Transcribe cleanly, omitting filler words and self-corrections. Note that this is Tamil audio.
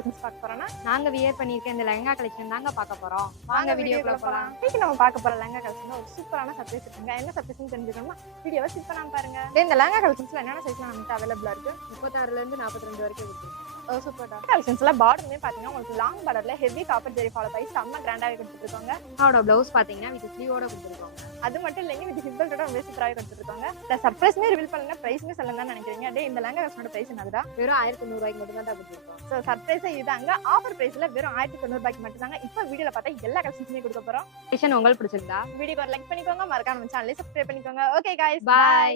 கலெக்ஷன்ஸ் பார்க்க போறோம்னா நாங்க வியர் பண்ணிருக்க இந்த லெஹங்கா கலெக்ஷன் தாங்க பார்க்க போறோம். வாங்க வீடியோக்குள்ள போலாம். இன்னைக்கு நம்ம பார்க்க போற லெஹங்கா கலெக்ஷன் ஒரு சூப்பரான சர்ப்ரைஸ் இருக்குங்க. என்ன சர்ப்ரைஸ்னு தெரிஞ்சுக்கணும்னா வீடியோவை ஸ்கிப் பண்ணாம பாருங்க. இந்த லெஹங்கா கலெக்ஷன்ஸ்ல என்னென்ன சைஸ்ல நமக்கு அவைலபிளா இருக்கு? 36ல இருந்து 42 வரைக்கும் இருக்கு. சூப்பர்டா. கலெக்ஷன்ஸ்ல பார்டருமே பாத்தீங்கன்னா உங்களுக்கு லாங் பார்டர்ல ஹெவி காப்பர் ஜெரி ஃபாலோ பண்ணி செம்ம கிராண்டாவே கொடுத்துருக்காங்க. அவரோட ப்ளவுஸ் பாத்தீங்கன்னா வித் ஸ்லீவோட கொடுத்துருக்காங்க. அது மட்டும் இல்லைங்க வித் சிம்பிள் டோட ரொம்ப சூப்பராவே கொடுத்துருக்காங்க. இந்த சர்ப்ரைஸ்மே ரிவீல் பண்ணல, பிரைஸ்மே சொல்லணும்னு நினைக்கிறீங்க. டே இந்த லெஹங்கா கலெக்ஷனோட பிரைஸ் என்னதுடா? வெறும் 1300 ரூபாய்க்கு மட்டும் தான் கொடுத்துருக்கோம். சோ சர்ப்ரைஸே இதாங்க. ஆஃபர் பிரைஸ்ல வெறும் 1900 ரூபாய்க்கு மட்டும் தாங்க இப்ப வீடியோல பார்த்தா எல்லா கலெக்ஷன்ஸுமே கொடுக்க போறோம். கலெக்ஷன் உங்களுக்கு பிடிச்சிருந்தா வீடியோக்கு ஒரு லைக் பண்ணிக்கோங்க, மறக்காம நம்ம சேனலை சப்ஸ்கிரைப் பண்ணிக்கோங்க. ஓகே गाइस, பாய்.